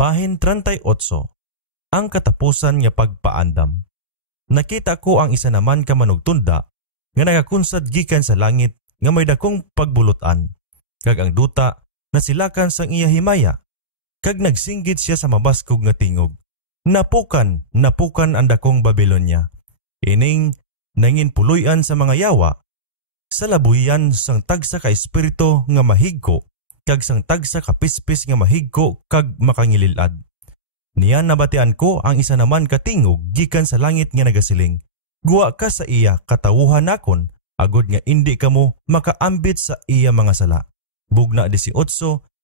Bahin 38. Ang katapusan nga pagpaandam. Nakita ko ang isa naman ka manugtunda nga nagakunsad gikan sa langit nga may dakong pagbulutan, kag ang duta nasilakan sang iya himaya, kag nagsinggit siya sa mabaskog nga tingog. Napukan ang dakong Babilonia. Ining nangin puloy-an sa mga yawa, sa labuyan sang tagsa ka espiritu nga mahigko, kag sang tagsa ka pispis nga mahigko kag makangililad. Niya nabatian ko ang isa naman katingog gikan sa langit nga nagasiling, guwa ka sa iya katawuhan nakon, agod nga indi kamo makaambit sa iya mga sala. Bugna 18,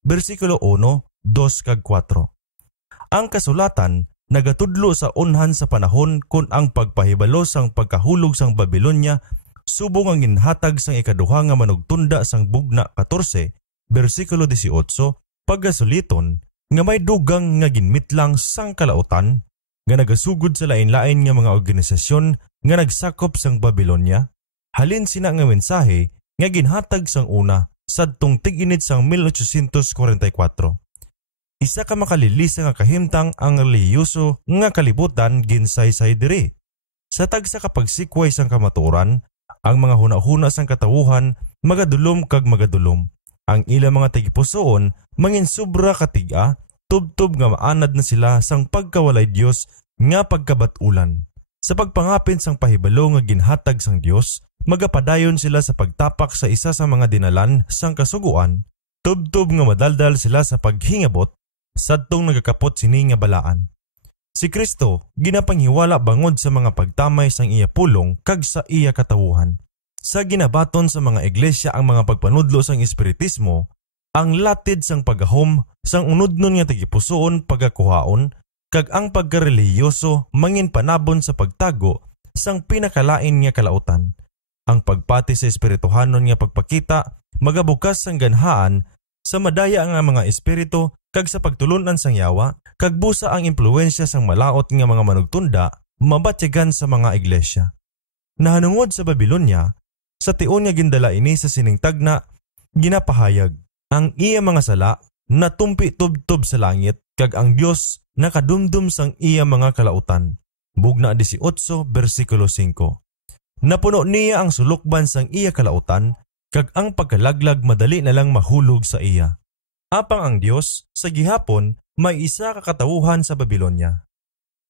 versikulo 1, 2 kag 4. Ang kasulatan nagatudlo sa unhan sa panahon kun ang pagpahibalo sang pagkahulog sang Babilonia subong ang ginhatag sang ikaduha nga manugtunda sang bugna 14, versikulo 18, pagasuliton nga may dugang nga ginmitlang sang kalautan nga nagasugod sa lain-lain nga mga organisasyon nga nagsakop sang Babilonia. Halin sina nga mensahe nga ginhatag sang una sadtong tig-init sang 1844. Isa ka makalilisa nga kahimtang ang reliyoso nga kalibutan ginsaysay diri. Sa tagsa kapagsikway sang kamatuoran, ang mga hunahuna sang katawuhan magadulom kag magadulom. Ang ilang mga tagipusoon mangin sobra katiga, tubtob nga maanad na sila sang pagkawalay Dios nga pagkabatulan. Sa pagpangapin sang pahibalo nga ginhatag sang Dios, magapadayon sila sa pagtapak sa isa sa mga dinalan sang kasuguan, tubtob nga madaldal sila sa paghingabot, sadtong nagakapot sini nga balaan. Si Kristo ginapanghiwala bangod sa mga pagtamay sang iya pulong kag sa iya katawuhan. Sa ginabaton sa mga iglesia ang mga pagpanudlo sang espiritismo, ang latid sang pagahom sang unudnon nga tagipusoon pagakuhaon, kag ang pagkareliyoso mangin panabon sa pagtago sang pinakalain nga kalautan. Ang pagpati sa espirituhanon nga pagpakita magabukas sang ganhaan sa madaya nga mga espiritu kag sa pagtulunan sang yawa, kag busa ang impluwensya sang malaot nga mga manugtunda mabatyagan sa mga iglesia. Nahanungod sa Babilonia, sa tion nga gindala ini sa siningtag na ginapahayag ang iya mga sala natumpi tubtob sa langit, kag ang Dios nakadumdum sang iya mga kalautan. Bugna 18, versikulo 5. Napuno niya ang sulukban sang iya kalautan, kag ang pagkalaglag madali na lang mahulog sa iya. Apang ang Dios sa gihapon may isa ka katawuhan sa Babilonia.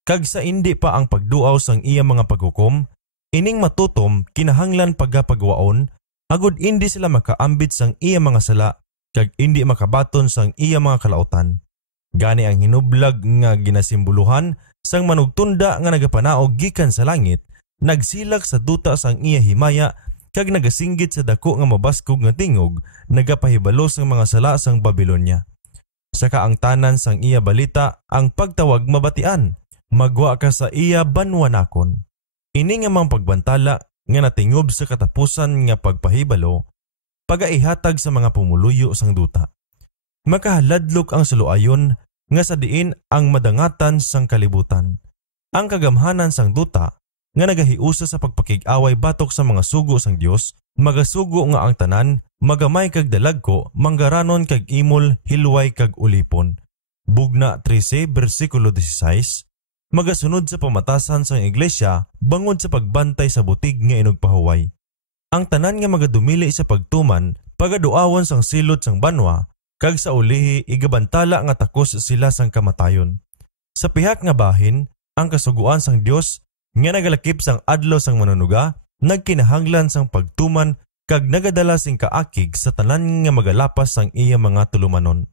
Kag sa indi pa ang pagduaw sang iya mga paghukom, ining matutom kinahanglan pagapagwaon, agod indi sila makaambit sang iya mga sala, kag indi makabaton sang iya mga kalautan. Gani ang hinublag nga ginasimbuluhan sang manugtunda nga nagapanaog gikan sa langit, nagsilak sa duta sang iya himaya, kag nagasinggit sa dako nga mabaskog nga tingog, nagapahibalo sang mga sala sang Babilonia. Saka ang tanan sang iya balita ang pagtawag mabatian, magwa ka sa iya banwanakon. Ini nga mga pagbantala nga natingob sa katapusan nga pagpahibalo, pagaihatag sa mga pumuluyo sang duta. Makahaladlok ang suluayon nga sa diin ang madangatan sang kalibutan. Ang kagamhanan sang duta nga nagahiusa sa pagpakig-away batok sa mga sugo sang Dios, magasugo nga ang tanan, magamay kag dalagko, manggaranon kag imol, hilway kag ulipon. Bugna 13, versikulo 16. Magasunod sa pamatasan sang iglesia bangod sa pagbantay sa butig nga inugpahuway. Ang tanan nga magadumili sa pagtuman, pagaduawon sang silot sang banwa, kag sa ulihi igabantala nga takos sila sang kamatayon. Sa pihak nga bahin, ang kasuguan sang Dios nga nagalakip sang adlaw sang manunuga, nagkinahanglan sang pagtuman kag nagadala sing kaakig sa tanan nga magalapas sang iya mga tulumanon.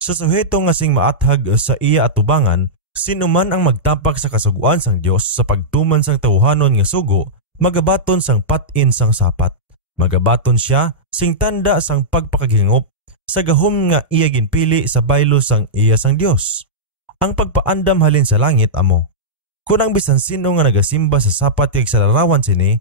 Sa suheto nga sing maathag sa iya atubangan, sino man ang magtapak sa kasuguan sang Dios sa pagtuman sang tawuhanon nga sugo, magabaton sang patin sang sapat. Magabaton siya sing tanda sang pagpakagingop sa gahom nga iya ginpili sa baylo sang iya sang Dios. Ang pagpaandam halin sa langit amo. Kung ang bisan sino nga nagasimba sa sapat kag sa larawan sini,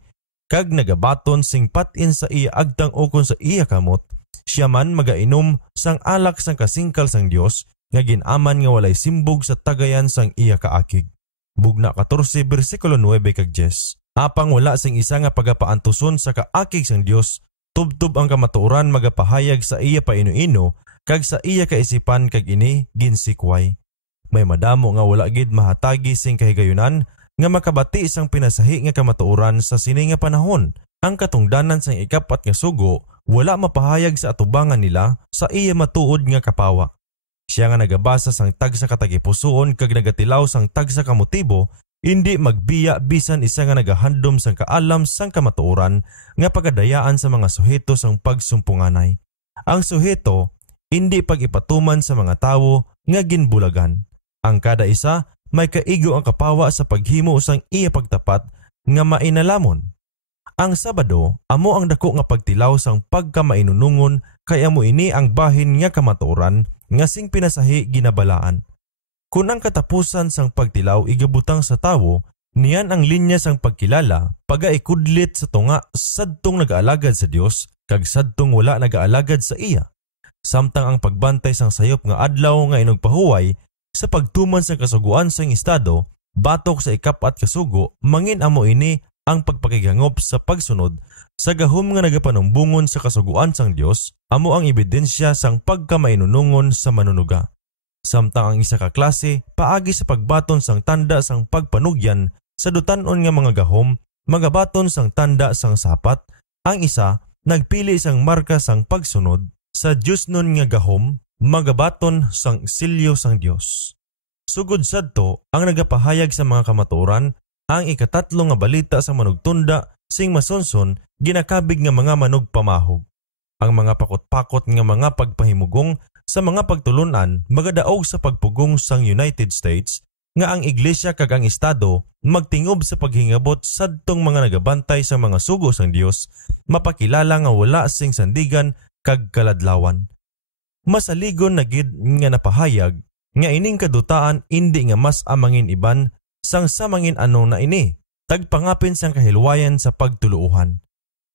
kag nagabaton sing patin sa iya agtang ukon sa iya kamot, siya man magainom sang alak sang kasingkal sang Dios, nga ginaman nga walay simbog sa tagayan sang iya kaakig. Bugna 14, versikulo 9 kag 10. Apang wala sing isa nga pagapaantuson sa kaakig sang Dios, tubtob ang kamatuoran magapahayag sa iya painuino, kag sa iya kaisipan kag ini ginsikway. May madamo nga wala gid mahatagi sing kahigayunan nga makabati sang pinasahi nga kamatuoran sa sini nga panahon. Ang katungdanan sang ikapat nga sugo wala mapahayag sa atubangan nila sa iya matuod nga kapawa. Siya nga nagabasa sang tagsa katagipusoon kag nagatilaw sang tagsa ka motibo, hindi magbiya bisan isa nga nagahandom sang kaalam sang kamatuoran nga pagadayaan sa mga suheto sang pagsumpunganay. Ang suheto hindi pag-ipatuman sa mga tawo nga ginbulagan. Ang kada isa may kaigo ang kapawa sa paghimo sang iya pagtapat nga mainalamon. Ang Sabado amo ang dako nga pagtilaw sang pagkamainunungon kay amo ini ang bahin nga kamatuoran nga sing pinasahi ginabalaan. Kung ang katapusan sang pagtilaw igabutang sa tawo, niyan ang linya sang pagkilala pagaikudlit sa tunga sadtong nagaalagad sa Dios kag sadtong wala nagaalagad sa iya. Samtang ang pagbantay sang sayop nga adlaw nga inugpahuway sa pagtuman sa kasuguan sang estado, batok sa ikapat kasugo, mangin amo ini ang pagpakigangop sa pagsunod sa gahom nga nagapanumbungon sa kasuguan sang Dios, amo ang ebidensya sang pagkamainunungon sa manunuga. Samtang ang isa ka klase paagi sa pagbaton sang tanda sang pagpanugyan sa dutan-on nga mga gahom, magabaton sang tanda sang sapat, ang isa nagpili sang marka sang pagsunod sa Diyos nun nga gahom, magabaton sang silyo sang Dios. Sugod sadto ang nagapahayag sa mga kamatuoran, ang ikatatlo nga balita sa manugtunda sing masonson ginakabig nga mga manugpamahog. Ang mga pakot-pakot nga mga pagpahimugong sa mga pagtulunan magadaog sa pagpugong sang United States nga ang iglesia kag ang estado magtingob sa paghingabot sadtong mga nagabantay sa mga sugo sang Dios, mapakilala nga wala sing sandigan kag kaladlawan. Masaligon na gid nga napahayag nga ining kadutaan indi nga mas amangin iban sang samangin ano na ini, tagpangapin sang kahilwayan sa pagtuluuhan.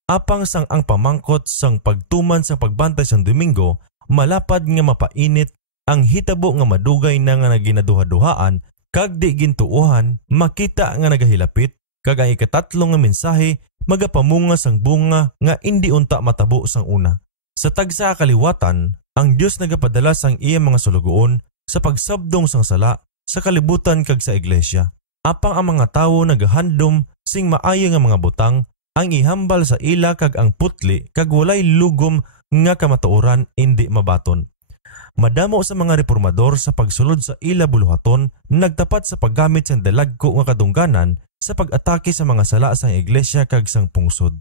Apang sang ang pamangkot sang pagtuman sa pagbantay sang Domingo, malapad nga mapainit ang hitabo nga madugay na nga naginaduha-duhaan kag di gintuuhan makita nga nagahilapit kag ang ikatatlo nga mensahe magapamunga sang bunga nga indi unta matabo sang una. Sa tagsa kaliwatan, ang Dios nagapadala sang iya mga sulugoon sa pagsabdong sang sala sa kalibutan kag sa iglesia. Apang ang mga tawo nagahandom sing maayo nga mga butang ang ihambal sa ila kag ang putli kag walay lugom nga kamatuoran indi mabaton. Madamo sa mga reformador sa pagsulod sa ila buluhaton nagtapat sa paggamit sang dalagko nga kadungganan sa pag-atake sa mga sala sang iglesia kag sang pungsod.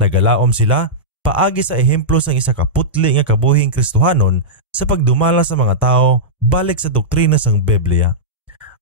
Nagalaom sila paagi sa ehemplo sang isa ka putli nga kabuhing Kristohanon sa pagdumala sa mga tao balik sa doktrina sang Biblia.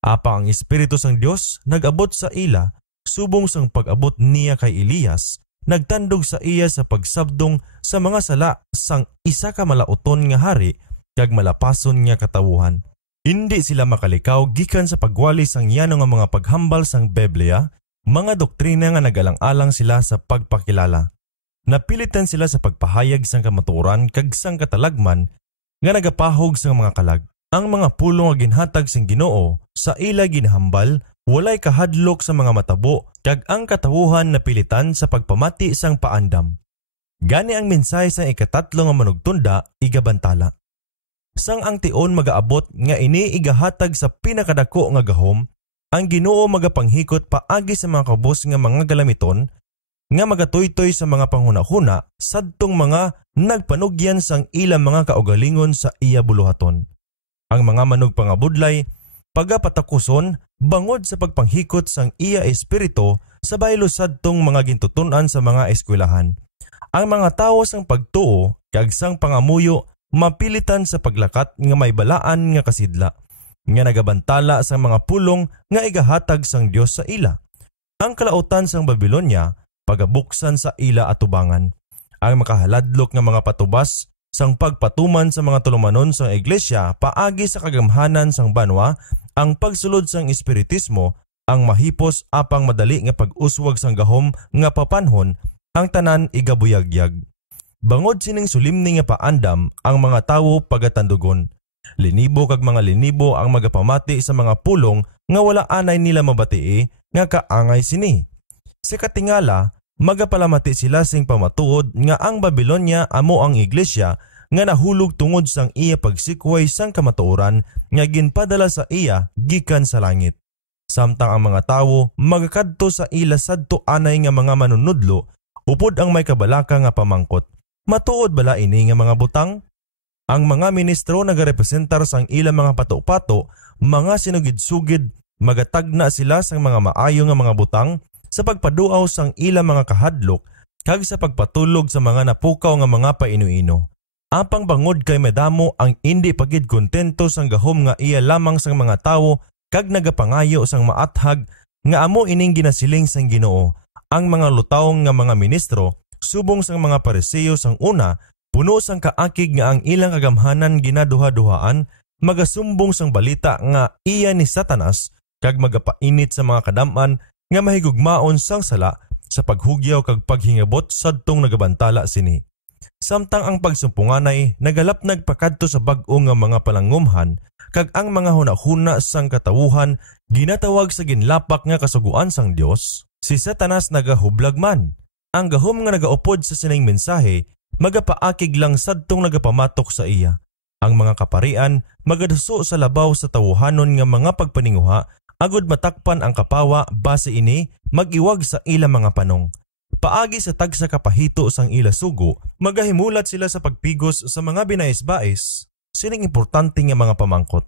Apa ang Espiritu sang Dios nag-abot sa ila subong sang pag-abot niya kay Elias, nagtandog sa iya sa pagsabdong sa mga sala sang isa ka malauton nga hari kag malapason nga katawuhan. Hindi sila makalikaw gikan sa pagwali sang yanong nga mga paghambal sang Biblia, mga doktrina nga nagalang-alang sila sa pagpakilala. Napilitan sila sa pagpahayag sang kamatuoran kag sang katalagman nga nagapahog sang mga kalag. Ang mga pulong nga ginhatag sang Ginoo sa ila ginhambal, walay kahadlok sa mga matabo kag ang katawuhan napilitan sa pagpamati sang paandam. Gani ang mensahe sang ikatatlo nga manugtunda igabantala. Sang ang tion magaabot nga ini igahatag sa pinakadako nga gahom, ang Ginoo magapanghikot paagi sa mga kabus nga mga galamiton nga magatuytoy sa mga panghuna-huna sadtong mga nagpanugyan sang ilang mga kaugalingon sa iya buluhaton. Ang mga manugpangabudlay pagapatakuson bangod sa pagpanghikot sang iya espiritu sa baylo sadtong mga gintutunan sa mga eskwelahan. Ang mga tawo sang pagtuo kag sang pangamuyo mapilitan sa paglakat nga may balaan nga kasidla nga nagabantala sa mga pulong nga igahatag sang Dios sa ila. Ang kalautan sang Babilonia pagabuksan sa ila atubangan. Ang makahaladlok nga mga patubas sang pagpatuman sa mga tulumanon sang iglesia paagi sa kagamhanan sang banwa, ang pagsulod sang espiritismo, ang mahipos apang madali nga pag-uswag sang gahom nga papanhon, ang tanan igabuyagyag. Bangod sining sulimni nga paandam ang mga tawo pagatandugon. Linibo kag mga linibo ang magapamati sa mga pulong nga wala anay nila mabatii nga kaangay sini. Sa katingala, magapalamati sila sing pamatuod nga ang Babilonia amo ang iglesia nga nahulog tungod sang iya pagsikway sang kamatuoran nga ginpadala sa iya gikan sa langit. Samtang ang mga tawo magakadto sa ila sadto anay nga mga manunudlo, upod ang may kabalaka nga pamangkot. Matuod bala ini nga mga butang? Ang mga ministro nagarepresentar sang ila mga pato-pato, mga sinugid-sugid, magatagna sila sang mga maayo nga mga butang sa pagpaduaw sang ila mga kahadlok kag sa pagpatulog sa mga napukaw nga mga painuino. Apang bangod kay madamo ang indi pagid kontento sang gahom nga iya lamang sang mga tawo kag nagapangayo sang maathag nga amo ining ginasiling sang Ginoo. Ang mga lutawng nga mga ministro subong sang mga Pariseo sang una, puno sang kaakig nga ang ilang kagamhanan ginaduha-duhaan, magasumbong sang balita nga iya ni Satanas kag magapainit sa mga kadaman nga mahigugmaon sang sala sa paghugyaw kag paghingabot sadtong nagabantala sini. Samtang ang pagsumpunganay nagalapnag pakadto sa bag-o nga mga palangumhan kag ang mga hunahuna sang katawuhan ginatawag sa ginlapak nga kasuguan sang Dios, si Satanas nagahublag man. Ang gahom nga nagaupod sa sining mensahe magapaakig lang sadtong nagapamatok sa iya. Ang mga kaparian magadaso sa labaw sa tawuhanon nga mga pagpaninguha agud matakpan ang kapawa base ini mag-iwag sa ila mga panong. Paagi sa tagsa kapahito sang ila sugo, magahimulat sila sa pagpigos sa mga binais-bais. Sining importante nga mga pamangkot.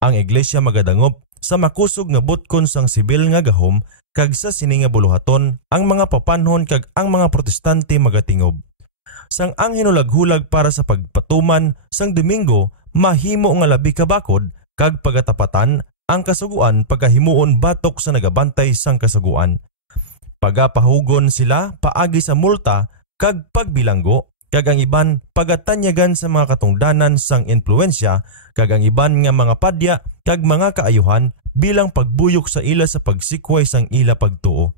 Ang iglesia magadangop sa makusog nga butkon sang sibil nga gahom kag sa sini nga buluhaton ang mga papanhon kag ang mga protestante magatingob. Sang ang hinulag-hulag para sa pagpatuman sang Domingo mahimo nga labi kabakod kag pagatapatan ang kasuguan pagkahimuon batok sa nagabantay sang kasuguan. Pagapahugon sila paagi sa multa kag pagbilanggo kag ang iban pagatanyagan sa mga katungdanan sang influensya kag ang iban nga mga padya kag mga kaayuhan bilang pagbuyok sa ila sa pagsikway sang ila pagtuo.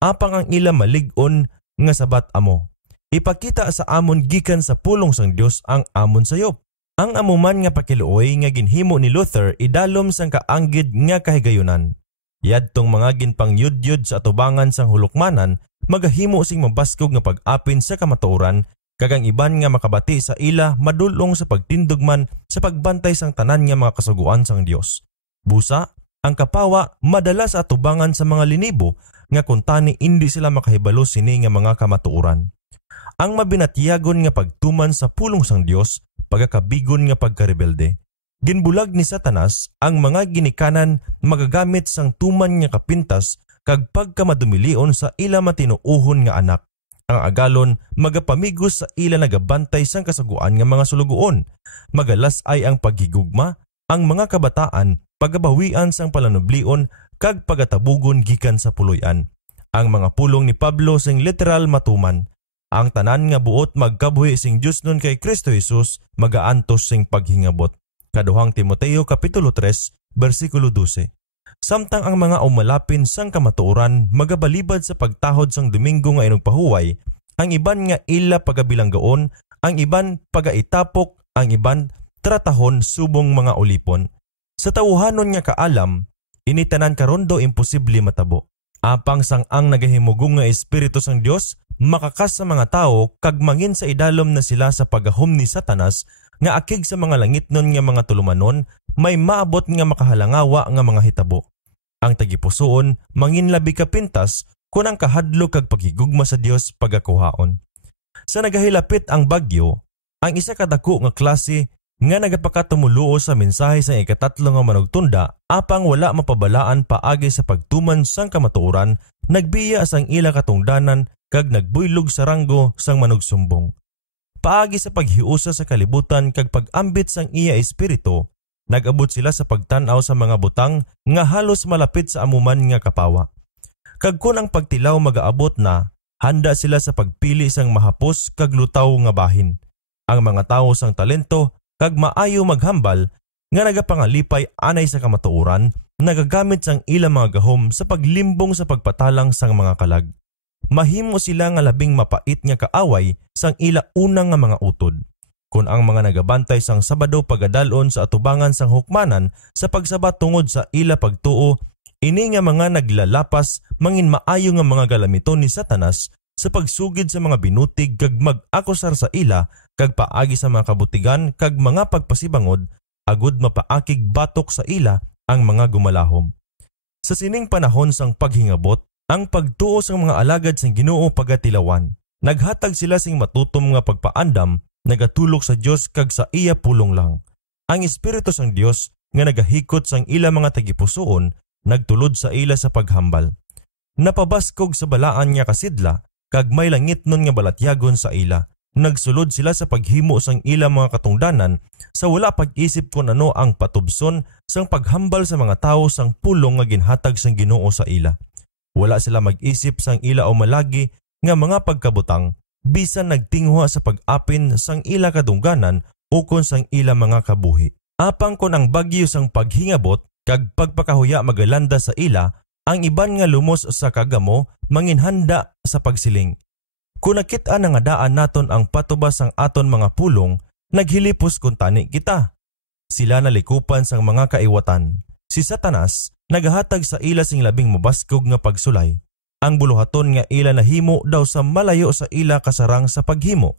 Apang ang ila malig-on nga sabat amo. Ipakita sa amon gikan sa pulong sang Dios ang amon sayop. Ang amuman nga pakiluoy nga ginhimo ni Luther idalom sang kaanggid nga kahigayunan. Yadtong mga ginpangyudyod sa atubangan sang hulukmanan, magahimo sing mabaskog nga pag-apin sa kamatuoran, kag ang iban nga makabati sa ila madulong sa pagtindugman sa pagbantay sang tanan nga mga kasuguan sang Dios. Busa, ang kapawa madala sa atubangan sa mga linibo nga kuntani indi sila makahibalo sini nga mga kamatuoran. Ang mabinatiyagon nga pagtuman sa pulong sang Dios, pagakabigon nga pagkarebelde. Ginbulag ni Satanas ang mga ginikanan magagamit sang tuman nga kapintas kag pagkamadumilion sa ila matinuuhon nga anak. Ang agalon magapamigos sa ila nagabantay sang kasaguan nga mga sulugoon. Magalas ay ang paghigugma, ang mga kabataan pagabawian sang palanublion kag pagatabugon gikan sa puloy-an. Ang mga pulong ni Pablo sing literal matuman. Ang tanan nga buot magkabuhi sing Dios nun kay Kristo Jesus magaantos sing paghingabot. Kaduhang Timoteo Kapitulo 3, versikulo 12. Samtang ang mga umalapin sang kamatuoran magabalibad sa pagtahod sang Domingo nga inugpahuway, ang iban nga ila pagabilanggaon, ang iban pagaitapok, ang iban tratahon subong mga ulipon. Sa tawuhanon nga kaalam, initanan karon do imposible matabo. Apang sang ang nagahimugong nga espiritu sang Dios makakas sa mga tao kag mangin sa idalom na sila sa pagahom ni Satanas nga akig sa mga langitnon nga mga tulumanon, may maabot nga makahalangawa nga mga hitabo. Ang tagipusoon manginlabi kapintas kun ang kahadlo kag paghigugma sa Dios pagakuhaon. Sa nagahilapit ang bagyo, ang isa kadako nga klase nga nagapakatumuluo sa mensahe sa ikatatlo nga manugtunda apang wala mapabalaan paagi sa pagtuman sang kamatuoran, nagbiya sang ila katungdanan kag nagbuylog sa ranggo sang manugsumbong. Paagi sa paghiusa sa kalibutan kag pag-ambit sang iya espiritu, nag-abot sila sa pagtan-aw sa mga butang nga halos malapit sa amuman nga kapawa. Kag kun ang pagtilaw magaabot na, handa sila sa pagpili sang mahapos kag lutaw nga bahin. Ang mga tawo sang talento kag maayo maghambal nga nagapangalipay anay sa kamatuoran, nagagamit sang ilang mga gahom sa paglimbong sa pagpatalang sang mga kalag. Mahimo sila nga labing mapait nga kaaway sang ila unang nga mga utod. Kung ang mga nagabantay sang Sabado pagadalon sa atubangan sang hukmanan sa pagsabat tungod sa ila pagtuo, ini nga mga naglalapas mangin maayo nga mga galamiton ni Satanas sa pagsugid sa mga binutig kag mag-akusar sa ila kag paagi sa mga kabutigan kag mga pagpasibangod, agud mapaakig batok sa ila ang mga gumalahom. Sa sining panahon sang paghingabot, ang pagtuo sang mga alagad sang Ginoo pagatilawan. Naghatag sila sing matutom nga pagpaandam, nagatulok sa Dios kag sa iya pulong lang. Ang Espiritu sang Dios nga nagahikot sang ila mga tagipusoon, nagtulod sa ila sa paghambal. Napabaskog sa balaan nga kasidla, kag may langit nun nga balatyagon sa ila. Nagsulod sila sa paghimo sang ila mga katungdanan sa wala pag-isip kung ano ang patubson sang paghambal sa mga tao sang pulong nga ginhatag sang Ginoo sa ila. Wala sila mag-isip sang ila o malagi nga mga pagkabutang, bisan nagtingwa sa pag-apin sang ila kadungganan ukon sang ila mga kabuhi. Apang kon ang bagyo sang paghingabot kag pagpakahuya magalanda sa ila, ang iban nga lumos sa kagamo manginhanda sa pagsiling. Kung nakita na nga daan naton ang patubas sang aton mga pulong, naghilipos kung tani kita. Sila nalikupan sang mga kaiwatan. Si Satanas nagahatag sa ila sing labing mabaskog nga pagsulay. Ang buluhaton nga ila nahimo daw sa malayo sa ila kasarang sa paghimo.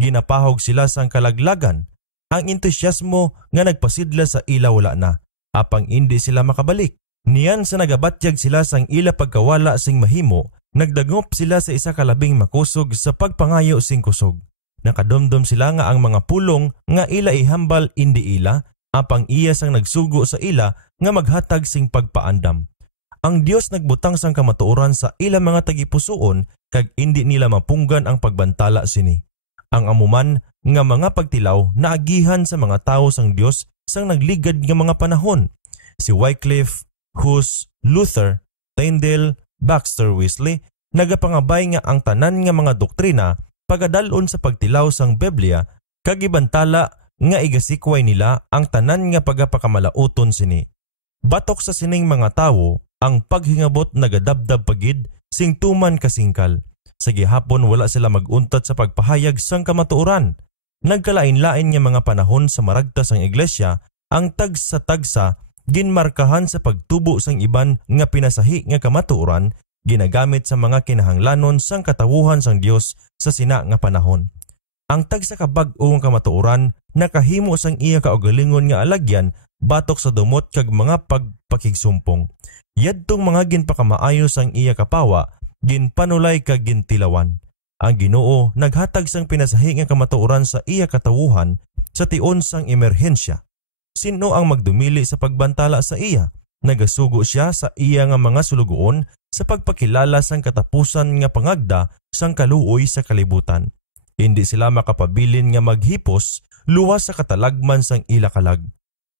Ginapahog sila sang kalaglagan. Ang entusiasmo nga nagpasidla sa ila wala na, apang hindi sila makabalik. Niyan sa nagabatyag sila sang ila pagkawala sing mahimo, nagdagop sila sa isa kalabing makusog sa pagpangayo sing kusog. Nakadomdom sila nga ang mga pulong nga ila ihambal indi ila, apang iya sang nagsugo sa ila nga maghatag sing pagpaandam. Ang Dios nagbutang sang kamatuoran sa ila mga tagipusoon kag indi nila mapunggan ang pagbantala sini. Ang amuman nga mga pagtilaw naagihan sa mga tao sang Dios sang nagligad nga mga panahon. Si Wycliffe, Hus, Luther, Tyndale, Baxter Wesley nagapangabay nga ang tanan nga mga doktrina pagadalon sa pagtilaw sang Biblia kag ibantala nga igasikway nila ang tanan nga pagapakamalaoton sini. Batok sa sining mga tawo, ang paghingabot nagadabdab pagid sing tuman kasingkal. Sa gihapon wala sila maguntat sa pagpahayag sang kamatuoran. Nagkalain-lain nga mga panahon sa maragta sang iglesia, ang tagsa-tagsa ginmarkahan sa pagtubo sang iban nga pinasahi nga kamatuoran, ginagamit sa mga kinahanglanon sang katawuhan sang Dios sa sina nga panahon. Ang tagsa kabag-o nga kamatuoran nakahimo sang iya kaugalingon nga alagyan batok sa dumot kag mga pagpakigsumpong. Yadtong mga ginpakamaayo sang iya kapawa, ginpanulay kag gintilawan. Ang Ginoo naghatag sang pinasahi nga kamatuoran sa iya katawuhan sa tion sang emerhensya. Sino ang magdumili sa pagbantala sa iya? Nagasugo siya sa iya nga mga sulugoon sa pagpakilala sang katapusan nga pangagda sang kaluoy sa kalibutan. Hindi sila makapabilin nga maghipos luwas sa katalagman sang ila kalag.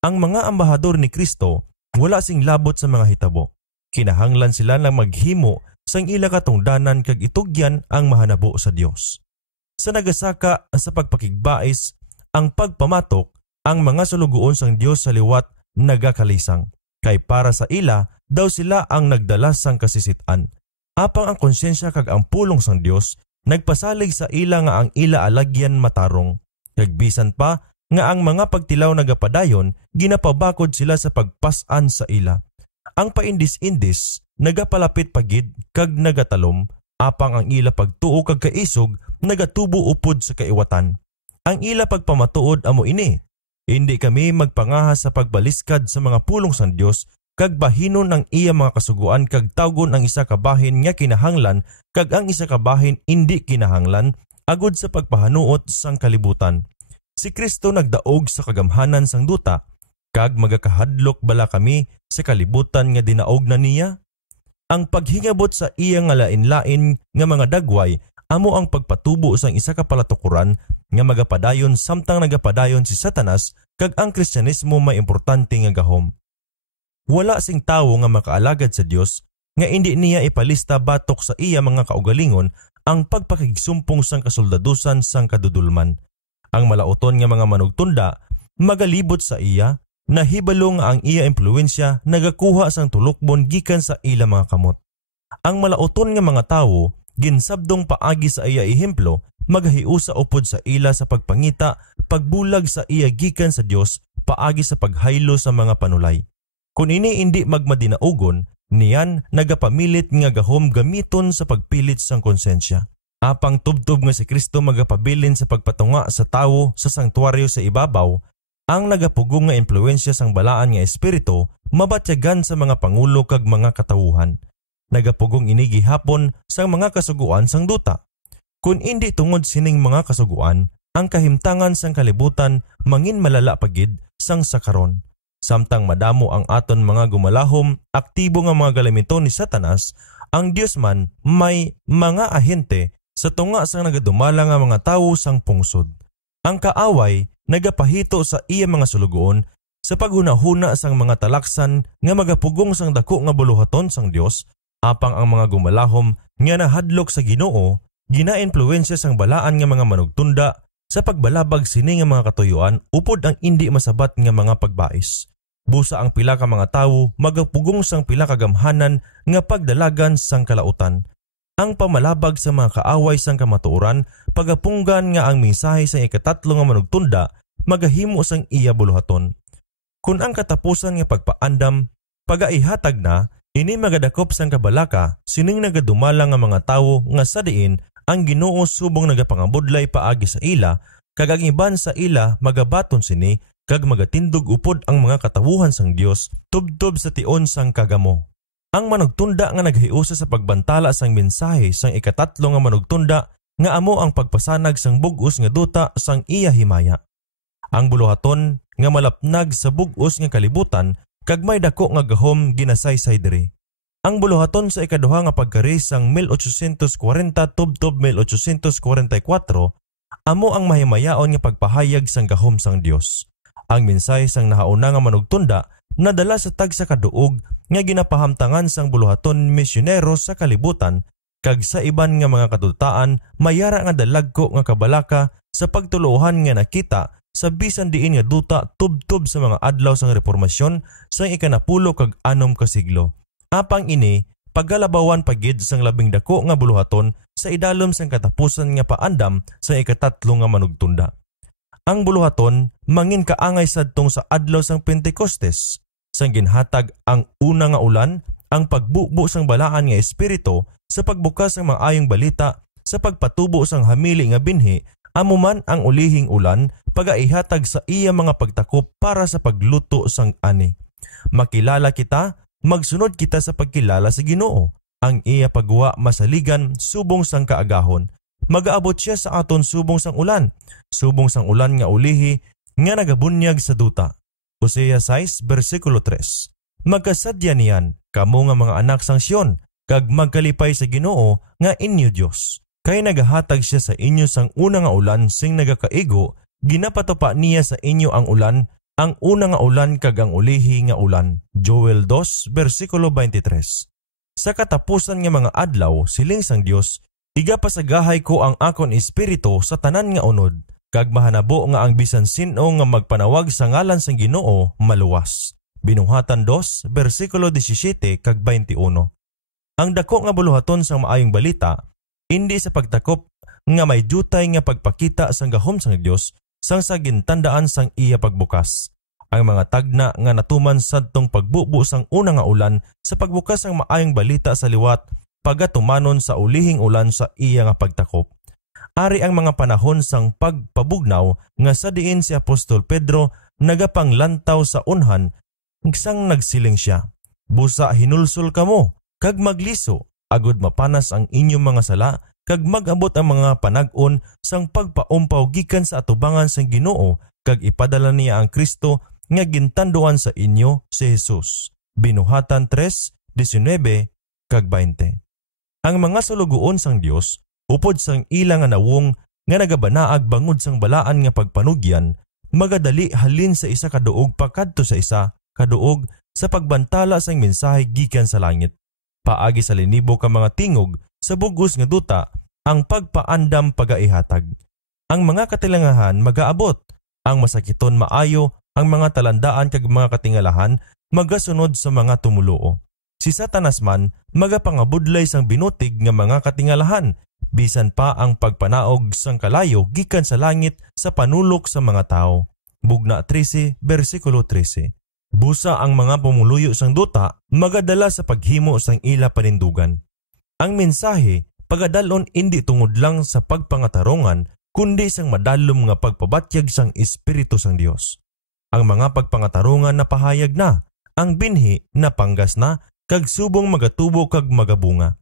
Ang mga ambahador ni Kristo wala sing labot sa mga hitabo. Kinahanglan sila na maghimo sang ila katungdanan kag itugyan ang mahanabo sa Dios. Sa nagasaka sa pagpakigbais, ang pagpamatok, ang mga sulugoon sang Dios sa liwat nagakalisang. Kay para sa ila, daw sila ang nagdala sang kasisitan. Apang ang konsensya kag ang pulong sang Dios, nagpasalig sa ila nga ang ila alagyan matarong. Kagbisan pa nga ang mga pagtilaw nagapadayon, ginapabakod sila sa pagpasan sa ila. Ang paindis-indis, nagapalapit pagid kag nagatalom, apang ang ila pagtuo kag kaisog, nagatubo upod sa kaiwatan. Ang ila pagpamatuod amo ini. Hindi kami magpangahas sa pagbaliskad sa mga pulong sang Dios kag bahinon ang iya mga kasuguan kag tawgon ang isa ka bahin nga kinahanglan kag ang isa ka bahin indi kinahanglan agud sa pagpahanuot sang kalibutan. Si Kristo nagdaog sa kagamhanan sang duta kag magakahadlok bala kami sa kalibutan nga dinaog na niya. Ang paghingabot sa iya nga lain-lain nga mga dagway amo ang pagpatubo sang isa ka palatukuran nga magapadayon samtang nagapadayon si Satanas kag ang Kristyanismo may importante nga gahom. Wala sing tawo nga makaalagad sa Dios nga indi niya ipalista batok sa iya mga kaugalingon ang pagpakigsumpong sang kasoldadusan sang kadudulman. Ang malauton nga mga manugtunda magalibot sa iya, nahibalo nga ang iya impluwensya nagakuha sang tulokbon gikan sa ila mga kamot. Ang malauton nga mga tawo ginsabdong paagi sa iya ehemplo, magahiusa upod sa ila sa pagpangita, pagbulag sa iya gikan sa Dios paagi sa paghaylo sa mga panulay. Kung ini indi magmadinaugon, niyan nagapamilit nga gahom gamiton sa pagpilit sang konsensya. Apang tubtob nga si Kristo magapabilin sa pagpatunga sa tawo sa sanktuaryo sa ibabaw, ang nagapugong nga impluensya sang balaan nga espiritu mabatyagan sa mga pangulo kag mga katawuhan. Nagapugong ini gihapon sang mga kasuguan sang duta. Kun indi tungod sining mga kasuguan, ang kahimtangan sang kalibutan mangin malala pagid sang sakaron. Samtang madamo ang aton mga gumalahom, aktibo nga mga galamito ni Satanas, ang Dios man may mga ahente sa tunga sang nagadumala nga mga tawo sang pungsod. Ang kaaway nagapahito sa iya mga sulugoon sa paghunahuna sang mga talaksan nga magapugong sang dako nga buluhaton sang Dios, apang ang mga gumalahom nga nahadlok sa Ginoo gina-influensya sang balaan nga mga manugtunda sa pagbalabag sini nga mga katuyuan upod ang indi masabat nga mga pagbais. Busa ang pila ka mga tawo magapugong sang pila ka gamhanan nga pagdalagan sang kalautan. Ang pamalabag sa mga kaaway sang kamatuoran pagapunggan nga ang mensahe sa ikatatlo nga manugtunda magahimo sang iya buluhaton. Kung ang katapusan nga pagpaandam pagaihatag na, ini magadakop sang kabalaka sining nagadumala nga mga tawo nga sa diin ang Ginoo subong nagapangabudlay paagi sa ila kag ang iban sa ila magabaton sini kag magatindog upod ang mga katawuhan sang Dios tubtob sa tion sang kagamo. Ang manugtunda nga naghiusa sa pagbantala sang mensahe sang ikatatlo nga manugtunda nga amo ang pagpasanag sang bug-os nga duta sang iya himaya. Ang buluhaton nga malapnag sa bug-os nga kalibutan kag may dako nga gahom ginasaysay diri. Ang buluhaton sa ikaduha nga pagkari sang 1840 tubtob 1844 amo ang mahimayaon nga pagpahayag sang gahom sang Dios. Ang mensahe sang nahauna nga manugtunda nadala sa tag sa kaduog nga ginapahamtangan sang buluhaton misyonero sa kalibutan kag sa iban nga mga kadutaan mayara nga dalagko nga kabalaka sa pagtuluhan nga nakita sa bisan diin nga duta tubtob sa mga adlaw sang reformasyon sang ikanapulo kag 6 ka siglo. Apang ini paggalabawan pagid sang labing dako nga buluhaton sa idalom sang katapusan nga paandam sa ikatatlo nga manugtunda. Ang buluhaton mangin kaangay sadtong sa adlaw sang Pentecostes. Sang ginhatag ang una nga ulan, ang pagbubo sang balaan nga espiritu sa pagbukas sang maayong balita sa pagpatubo sang hamili nga binhi, amo man ang ulihing ulan pagaihatag sa iya mga pagtakop para sa pagluto sang ani. Makilala kita, magsunod kita sa pagkilala sa Ginoo. Ang iya pagwa masaligan subong sang kaagahon. Magaabot siya sa aton subong sang ulan nga ulihi nga nagabunyag sa duta. Hosea 6 versikulo 3. Magkasadya niyan kamo nga mga anak sang Sion kag magkalipay sa Ginoo nga inyo Dios. Kay nagahatag siya sa inyo sang una nga ulan sing nagakaigo, ginapatopa niya sa inyo ang ulan, ang una nga ulan kag ang ulihi nga ulan. Joel 2 versikulo 23. Sa katapusan nga mga adlaw siling sang Dios, igapasagahay ko ang akon espiritu sa tanan nga unod. Kag mahanabo nga ang bisan sino nga magpanawag sa ngalan sang Ginoo maluwas. Binuhatan 2 versikulo 17 kag 21. Ang dako nga buluhaton sang maayong balita indi sa pagtakop nga may dutay nga pagpakita sang gahom sang Dios sang sagintandaan sang iya pagbukas. Ang mga tagna nga natuman sadtong pagbubo sang una nga ulan sa pagbukas sang maayong balita sa liwat pagatumanon sa ulihing ulan sa iya nga pagtakop. Ari ang mga panahon sang pagpabugnaw nga sa diin si Apostol Pedro nagapanglantaw sa unhan sang nagsiling siya. Busa hinulsol kamo kag magliso agud mapanas ang inyong mga sala kag magabot ang mga panag-on sang pagpaumpaw gikan sa atubangan sang Ginoo kag ipadala niya ang Kristo nga gintanduan sa inyo si Jesus. Binuhatan 3:19 kag 20. Ang mga sulugoon sang Dios upod sang ilang nga nawong nga nagabanaag bangod sang balaan nga pagpanugyan, magadali halin sa isa kaduog pakadto sa isa kaduog sa pagbantala sang mensahe gikan sa langit. Paagi sa linibo ka mga tingog sa bugos nga duta ang pagpaandam pagaihatag. Ang mga katilangahan magaabot, ang masakiton maayo, ang mga talandaan kag mga katingalahan magasunod sa mga tumuluo. Si Satanas man magapangabudlay sang binutig nga mga katingalahan, bisan pa ang pagpanaog sang kalayo gikan sa langit sa panulok sa mga tao. Bugna 13 versikulo 13. Busa ang mga pumuluyo sang duta magadala sa paghimo sang ila panindugan. Ang mensahe pagadalon indi tungod lang sa pagpangatarungan kundi sang madalom nga pagpabatyag sang Espiritu sang Dios. Ang mga pagpangatarungan na pahayag na, ang binhi na panggas na, kag subong magatubo kag magabunga.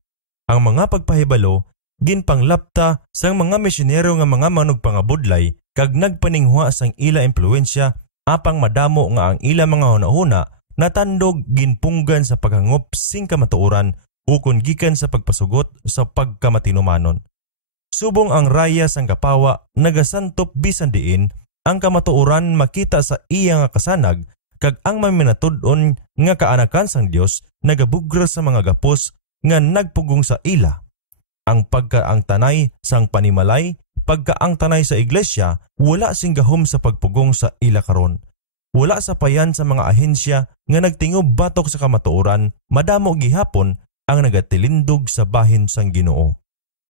Ang mga pagpahibalo, ginpanglapta sang mga misyonero nga mga manugpangabudlay kag nagpaninghwa sang ila impluensya apang madamo nga ang ila mga hunahuna natandog ginpunggan sa paghangop sing kamatuoran ukon gikan sa pagpasugot sa pagkamatinumanon. Subong ang raya sang kapawa nagasantop bisan diin ang kamatuoran makita sa iya nga kasanag kag ang maminatud-on nga kaanakan sang Dios nagabugra sa mga gapos nga nagpugong sa ila. Ang pagkaangtanay sang panimalay, pagkaangtanay sa iglesia, wala sing gahom sa pagpugong sa ila karon. Wala sa payan sa mga ahensya nga nagtingob batok sa kamatuoran, madamo gihapon ang nagatilindog sa bahin sang Ginoo.